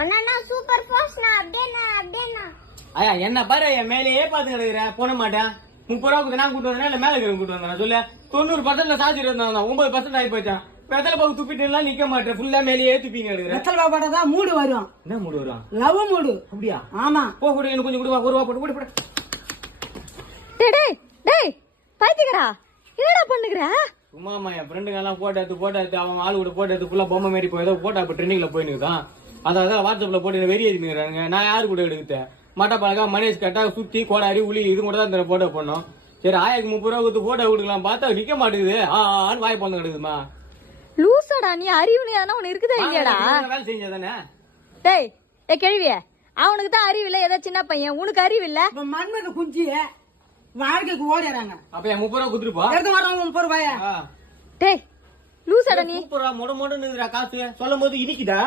அண்ணா super போஸ்ட்னா அப்படியே ஐயா என்ன பாரு என் மேலேயே பாத்து கிடக்குறேன் போன மாட்டேன் 30 ரூபா கொடுத்து நான் கூட்டு வந்தேன் இல்ல மேல இருக்கிற கூட்டு வந்தேன் சொல்லு 90% சார்ஜ் இருந்தா 9% ஆகி போச்சான் வெத்தலை பாவு துப்பிட்டு எல்லாம் நிக்க மாட்டேன் ஃபுல்லா மேலேயே துப்பிங்க எடுக்கிறேன் வெத்தலை பாவு போட்டாதான் மூடு வரும். என்ன மூடு வரும்? Love mood. அப்படியா? ஆமா. போ கூட எனக்கு கொஞ்சம் கொடுவா 1 ரூபா போட்டு போடு. டேய் பைத்தியக்காரா என்னடா பண்ணுகிற? சும்மாமா என் ஃப்ரெண்டுங்க எல்லாம் போட்டோ எடுத்து அவன் ஆளு கூட போட்டோ எடுத்து ஃபுல்லா பொம்மை மாரி போய் ஏதோ போட்டோ இப்ப ட்ரெண்டிங்ல போயினுதான் அதான் வாட்ஸ்அப்ல போட்டு வெறி எழுதினுறாங்க. நான் யாரு கூட எடுத்தேன் மட்டப்பழகா மணேஷ் கட்டா சுத்தி கோடாரி உளி இது கூட தான் இந்த போட்டோ பண்ணோம். சரி ஆயிரக்கு 30 ரூபா கொடுத்து போட்டோ கொடுக்கலாம் பார்த்தா நிக்க மாட்டேங்குது ஆன்னு வாய் பொண்ணு கிடக்குதுமா. லூசாடா நீ அறிவு உனக்கு இருக்குதா இல்லையாடா? வேலை செஞ்சதானே. டேய் கேள்விய அவனுக்கு தான் அறிவு இல்ல ஏதோ சின்ன பையன் உனக்கு அறிவு இல்ல. மண்மத குஞ்சிய வாழ்க்கைக்கு ஓடிறாங்க. அப்ப என் 30 ரூபா கொடுத்துருப்பா எடுத்து வர்றவங்க 30 ரூபாயா? டேய் லூசாடா நீ. 30 ரூபா மொட மொடன்னு காசு சொல்லும் போது இடிக்குதா?